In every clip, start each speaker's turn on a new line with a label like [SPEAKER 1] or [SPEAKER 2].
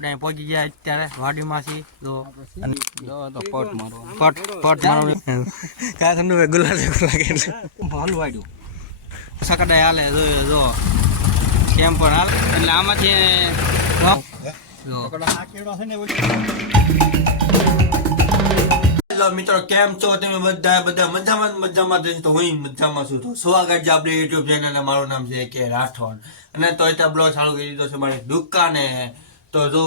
[SPEAKER 1] આપણે પહોંચી ગયા અત્યારે વાડીમાંથી. તો
[SPEAKER 2] પટ મારો
[SPEAKER 1] પટ પટ મારો કાંઈ ઠંડુ ગુલાબ જેવું લાગે એટલે?
[SPEAKER 2] હલવાડ્યું
[SPEAKER 1] સકડાઈ હાલે જો જો. કેમ પણ હાલ. એટલે આમાંથી હેલો મિત્રો કેમ છો? તમે બધા બધા મજામાં મજામાં જ તો હું મજામાં છું. તો સ્વાગત છે આપણી યુટ્યુબ ચેનલ મારું નામ છે કે રાઠોડ. અને તો અત્યારે બ્લોગ ચાલુ કરી દીધો છે મારી દુકાને. તો જો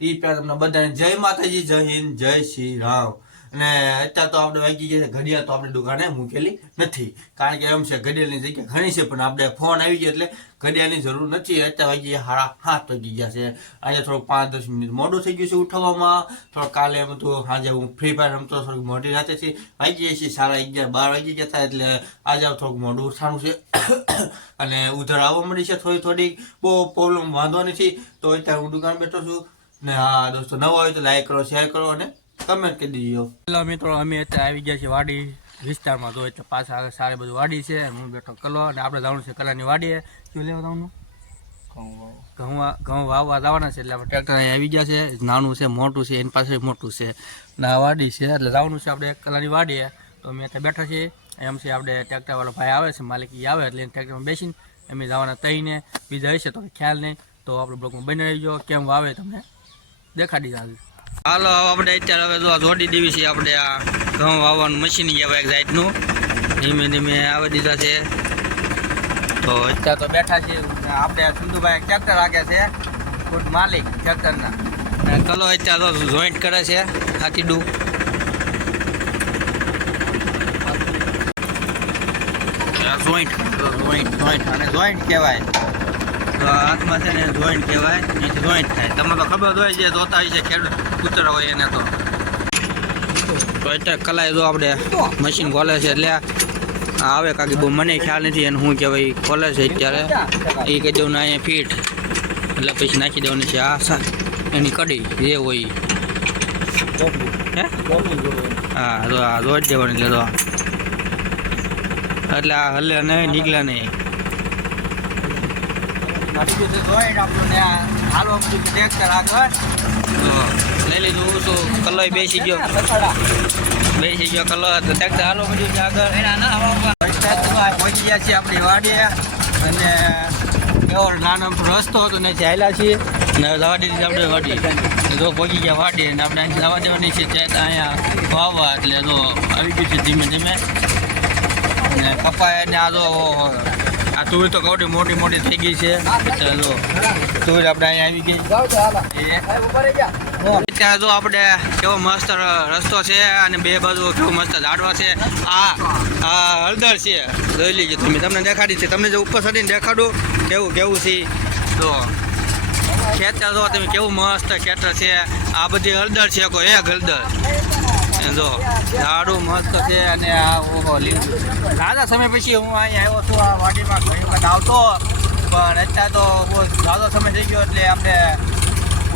[SPEAKER 1] ઈ તમને બધાને જય માતાજી જય હિન્દ જય શ્રી રામ. અને અત્યારે તો આપણે વાગી છે. ઘડિયાળ તો આપણે દુકાને મૂકેલી નથી. કારણ કે એમ છે, ઘડિયાળની જગ્યા ઘણી છે, પણ આપણે ફોન આવી ગયો એટલે ઘડિયાળની જરૂર નથી. અત્યારે વાગી ગયા સાડા સાત વાગી ગયા છે. આજે થોડુંક પાંચ દસ મિનિટ મોડું થઈ ગયું છે ઉઠવામાં. થોડુંક કાલે એમ તો આજે હું ફ્રી ફાયર રમતો થોડુંક મોડી રાતે છે. વાગી જઈએ છે સાડા અગિયાર, બાર વાગી ગયા હતા એટલે આજે થોડુંક મોડું ઉઠાણું છે. અને ઉધર આવવા મળી છે થોડી થોડી. બહુ પ્રોબ્લેમ વાંધો નથી. તો અત્યારે હું દુકાન બેઠો છું. ને હા, દોસ્તો, નવો હોય તો લાઈક કરો શેર કરો અને કમેન્ટ કહી દીજો હેલો મિત્રો, અમે અત્યારે આવી ગયા છીએ વાડી વિસ્તારમાં. તો એટલે પાછા સારી બધું વાડી છે. હું બેઠો કલો અને આપણે જવાનું છે કલાની વાડીએ. શું લેવા જવાનું? ઘઉં ઘઉં વાવવા જવાના છે એટલે આપણે ટ્રેક્ટર અહીં આવી ગયા છે. નાનું છે, મોટું છે, એની પાસે મોટું છે. અને આ વાડી છે, એટલે જવાનું છે આપણે કલાની વાડીએ. તો અમે ત્યાં બેઠા છીએ. એમ છે આપણે ટ્રેક્ટરવાળો ભાઈ આવે છે, માલિક આવે એટલે ટ્રેક્ટરમાં બેસીને અમે જવાના તઈને બીજા હશે તો ખ્યાલ નહીં. તો આપણે બ્લોકમાં બની રહીજો. કેમ વાવે તમને? દેખાડી દાદુ હાલો આપણે અત્યારે હવે જો જોડી દેવી છે આપણે આ ઘઉં વાવવાનું મશીન કહેવાય એક જાતનું. ધીમે ધીમે આવી દીધા છે. તો અત્યારે તો બેઠા છે આપણે સિંધુભાઈ ટ્રેક્ટર આગ્યા છે. ખુદ માલિક ટ્રેક્ટરના કલો અત્યારે તો જોઈન્ટ કરે છે. હાથીડું જોઈન્ટ જોઈન્ટ જોઈન્ટ અને જોઈન્ટ કહેવાય. તો હાથમાં છે ને જોઈન્ટ કહેવાય એ જોઈન્ટ થાય. તમને તો ખબર હોય જે જોતા હોય છે, ખેડૂત કૂતરો હોય એને તો. એટલે કલાઈ જો આપણે મશીન ખોલે છે, એટલે આવે કાકી બહુ. મને ખ્યાલ નથી એને શું કહેવાય ખોલે છે અત્યારે. એ કહી દઉં ને અહીંયા ફીટ એટલે પછી નાખી દેવાની છે. આ એની કડી જે હોય. હા? તો આ રોજ દેવાની એટલે તો. એટલે આ હલે નહીં, નીકળે નહીં. લઈ લીધું શું? કલો બેસી ગયો. બેસી ગયો કલો ટ્રેક્ટર હાલો બધું છે આગળ. પહોંચી ગયા છીએ આપણી વાડીએ. અને એવો નાનો રસ્તો હતો ને ચાલ્યા છીએ. ને જવા દીધી આપણે વાડી. જો પહોંચી ગયા વાડી ને આપણે અહીં જવા દેવાની છે ત્યાં અહીંયા વાવવા. એટલે તો આવી ગયું છે ધીમે ધીમે. ને ને આ તો આ તુવેર તો કવડી મોટી મોટી થઈ ગઈ છે. ચાલો તુવેર આપણે અહીંયા આવી ગઈ. ત્યાં જો આપણે કેવો મસ્ત રસ્તો છે અને બે બાજુ કેવું મસ્ત ઝાડવા છે. આ આ હળદર છે. જોઈ લીજો તમે. તમને દેખાડી છે. તમને જો ઉપર ચડીને દેખાડું કેવું કેવું છે. તો ખેતર જો તમે કેવું મસ્ત ખેતર છે. આ બધી હળદર છે કોઈ એક હળદર. જો ઝાડું મસ્ત છે અને આ ઓહો દાદા સમય પછી હું અહીંયા આવ્યો છું, આ વાડીમાં ઘણી વખત આવતો. પણ અત્યારે તો બહુ દાદો સમય થઈ ગયો એટલે આપણે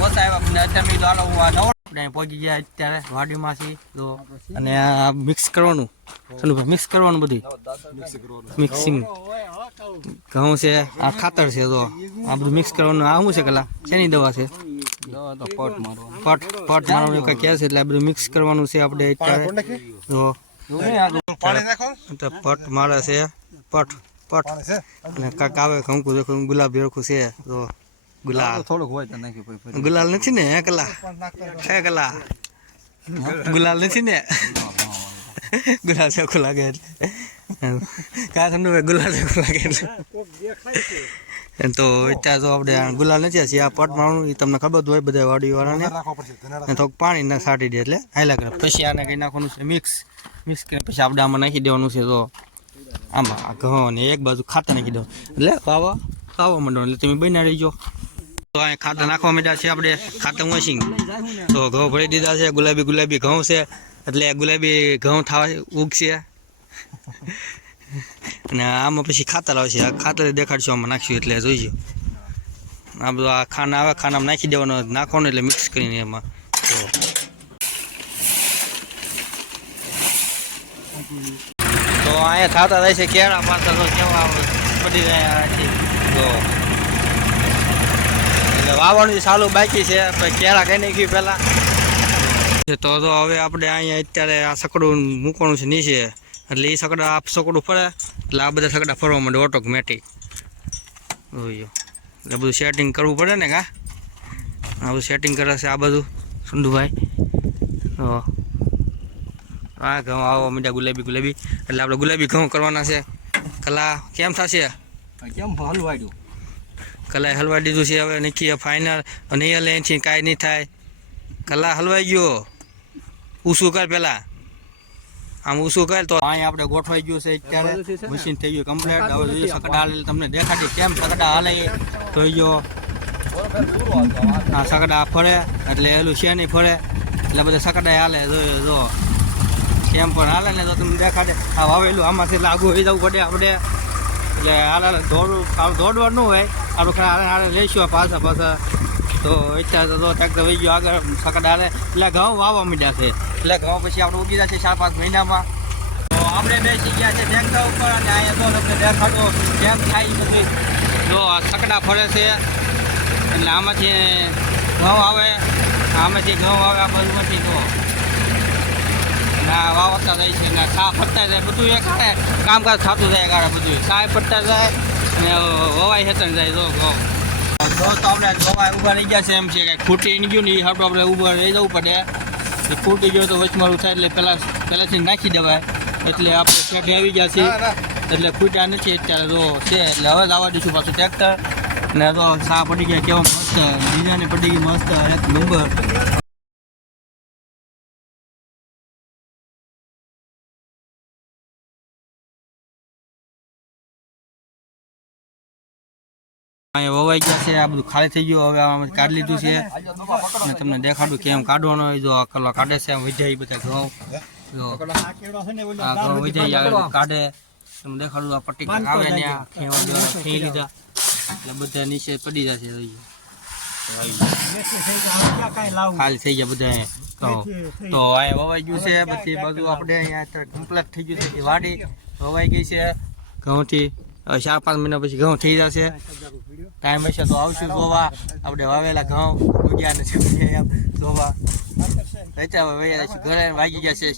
[SPEAKER 1] ઓછા આવ્યા. અત્યારે મેં કીધું હું આ નવો પહોંચી ગયા અત્યારે વાડીમાંથી. તો અને આ મિક્સ કરવાનું. ચલું મિક્સ કરવાનું બધી મિક્સિંગ ઘઉં છે, આ ખાતર છે તો આ બધું મિક્સ કરવાનું. આ શું છે કલા? શેની દવા છે?
[SPEAKER 2] પટ મારો
[SPEAKER 1] છે એટલે આ બધું મિક્સ કરવાનું છે આપણે અત્યારે પટ મારે છે પટ પટ અને કાંક આવે કંકુ દેખો છે તો ગુલાલ
[SPEAKER 2] થોડુંક
[SPEAKER 1] ગુલાલ નથી ને એકલા કલા કલા ગુલાલ નથી ને ગુલાલ ચોખ્ખું લાગે એટલે કાં ઠંડુ ગુલાલ ચોખ્ખું લાગે એટલે તો અત્યારે તો આપણે ગુલાલ નથી આ આ પટ મારવાનું એ તમને ખબર હોય બધા વાડીવાળાને. થોડુંક પાણી ના છાંટી દે એટલે હાલ્યા કરે. પછી આને કંઈ નાખવાનું છે મિક્સ. મિક્સ કરીને પછી આપણે આમાં નાખી દેવાનું છે તો આમાં આ ઘઉં એક બાજુ ખાતર નાખી દો એટલે પાવા પાવા માંડો એટલે તમે બની રહીજો. તો અહીં ખાતર નાખવા માંડ્યા છે આપણે ખાતર વોશિંગ તો ઘઉં ભરી દીધા છે ગુલાબી ગુલાબી ઘઉં છે. એટલે ગુલાબી ઘઉં થવા ઉગશે. અને આમાં પછી ખાતર આવશે. આ ખાતર દેખાડશું આમાં નાખશું એટલે જોઈજો. આ બધું આ ખાના, આવે ખાનામાં નાખી દેવાનો નાખવાનું એટલે મિક્સ કરીને એમાં. તો અહીંયા ખાતા થાય છે કેળા પાછળ તો કેવા બધી રાખી. તો એટલે વાવણું ચાલુ બાકી છે કેળા કઈ નાખ્યું પહેલા. તો તો હવે આપણે અહીંયા અત્યારે આ સકડું મૂકવાનું છે નીચે. એટલે એ સકડા આ સકડું ફરે એટલે આ બધા સકડા ફરવા માંડે ઓટોમેટિક જોયો એટલે બધું સેટિંગ કરવું પડે ને કા? આ બધું સેટિંગ કરે છે આ બધું સંધુભાઈ. હા આ ઘઉં આવો મીઠા ગુલાબી ગુલાબી. એટલે આપણે ગુલાબી ઘઉં કરવાના છે. કલા કેમ થશે?
[SPEAKER 2] કેમ હલવાડ્યું?
[SPEAKER 1] કલાએ હલવાઈ દીધું છે હવે નીકળીએ ફાઇનલ નહીં હલે એથી કાંઈ નહીં થાય. કલા હલવાઈ ગયો. પૂછું કર પેલા આમ ઊસું કરે તો અહીં આપણે ગોઠવાઈ ગયું છે અત્યારે. મશીન થઈ ગયું કમ્પ્લીટ હવે જોઈએ સકડા હાલે તમને દેખાડી. કેમ સકડા હાલે થઈ ગયો આ સકડા ફરે. એટલે એલું છે નહીં ફરે. એટલે બધા સકડા હાલે જોયો જો. કેમ પણ હાલે ને તો તમને દેખાડે. આ વાવેલું આમાંથી લાગુ હોઈ જવું પડે આપણે. એટલે હાલ હાલ દોડવું દોડવાનું હોય. આપણે હાલે હાલે લઈશું પાછા પાછા. તો અત્યારે તો ટ્રેક્ટર વહી ગયો આગળ, સકડા હાલે એટલે ઘઉં વાવવા માંડ્યા છે. એટલે ઘઉં પછી આપણે ઉગી જશે ચાર પાંચ મહિનામાં. તો આપણે બેસી ગયા છે ટ્રેક્ટર ઉપર અને અહીંયા તો તમને દેખાડો કેમ થાય બધું. જો આ સકડા ફરે છે. એટલે આમાંથી ઘઉં આવે. આમાંથી ઘઉં આવે આ બધુંમાંથી જો ના વાવતા જાય છે. ને સા ફરતા જાય. બધું એક હારે કામકાજ થતું જાય કારે બધું. સાય ફરતા જાય અને વવાઈ હેતન જાય જો ઘઉં. જો તો આપણે વવાઈ ઊભા રહી ગયા છે એમ છે કે ખૂટી ગયું ને એ હાટું આપણે ઊભા રહી જવું પડે. એ ખૂટી ગયો તો વચમારું થાય એટલે પહેલાં પહેલાંથી નાખી દેવાય. એટલે આપણે ત્યાં આવી ગયા છીએ. એટલે ખૂટ્યા નથી અત્યારે જો છે. એટલે હવે લાવવા દઈશું પાછું ટ્રેક્ટર ને તો સા પડી ગયા કેવો મસ્ત બીજાને પડી ગઈ મસ્ત એક નંબર અહીંયા વવાઈ ગયા છે, આ બધું ખાલી થઈ ગયું. હવે આમાં કાઢી લીધું છે. અને તમને દેખાડું કેમ કાઢવાનો હોય. જો આ કલો કાઢે છે, આમ વિજાય બધા ઘઉં. જો આ ઘઉં આગળ કાઢે. તમને દેખાડું, આ પટ્ટી આવે ને ખેવા દેવાના ખેઈ લીધા. એટલે બધા નીચે પડી જશે છે ખાલી થઈ ગયા બધા તો અહીંયા વવાઈ ગયું છે. પછી બધું આપણે અહીંયા કમ્પ્લેટ થઈ ગયું છે. વાડી વવાઈ ગઈ છે. ઘઉંથી ચાર પાંચ મહિના પછી ઘઉં થઈ જશે. ટાઈમ હશે તો આવશું જોવા. આપણે વાવેલા ઘઉં ઉગ્યા નથી એમ જોવા. વૈયા છે, ઘરે વાગી ગયા છે.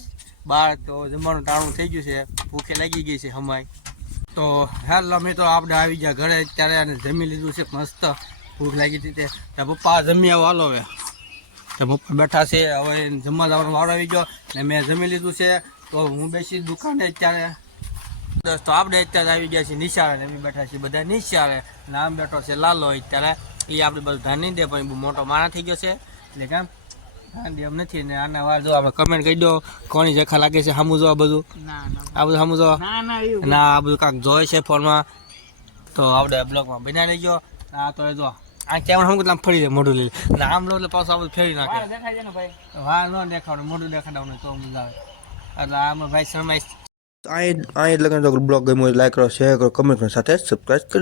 [SPEAKER 1] બાર તો જમવાનું ટાણું થઈ ગયું છે. ભૂખે લાગી ગઈ છે હમાય. તો હાલ અમે તો આપણે આવી ગયા ઘરે અત્યારે અને જમી લીધું છે મસ્ત. ભૂખ લાગી હતી તે પપ્પા જમી આવો, હાલો હવે. તો પપ્પા બેઠા છે. હવે જમવા જવાનો વારો આવી ગયો. ને મેં જમી લીધું છે. તો હું બેસી દુકાને અત્યારે દોસ્તો આપણે અત્યારે આવી ગયા છીએ નિશાળે અમે બેઠા છીએ બધા નિશાળે. નામ બેઠો છે લાલો અત્યારે. એ આપણે બધું ધ્યાન નહીં દે પણ બહુ મોટો માણા થઈ ગયો છે. એટલે કેમ ધ્યાન દે એમ નથી. ને આના વાર જો આપણે કમેન્ટ કરી દો કોની જખા લાગે છે સામું જો આ બધું? આ બધું સામું જો? ના આ બધું કાંક જોઈ છે ફોનમાં. તો આપણે બ્લોગમાં બનાવી ગયો આ તો એ જો આ કેમેરા હું કેટલા ફરી જાય મોઢું લઈ ને આમ લો એટલે પાછું આ બધું ફેરી નાખે. વાર ન દેખાડો મોઢું દેખાડવાનું તો મજા આવે. એટલે આમાં ભાઈ શરમાઈ
[SPEAKER 3] અહીં અહીં લગન બ્લોગ ગમ્યો લાઈક કરો શેર કરો કમેન્ટ કરો સાથે સબસ્ક્રાઈબ કરી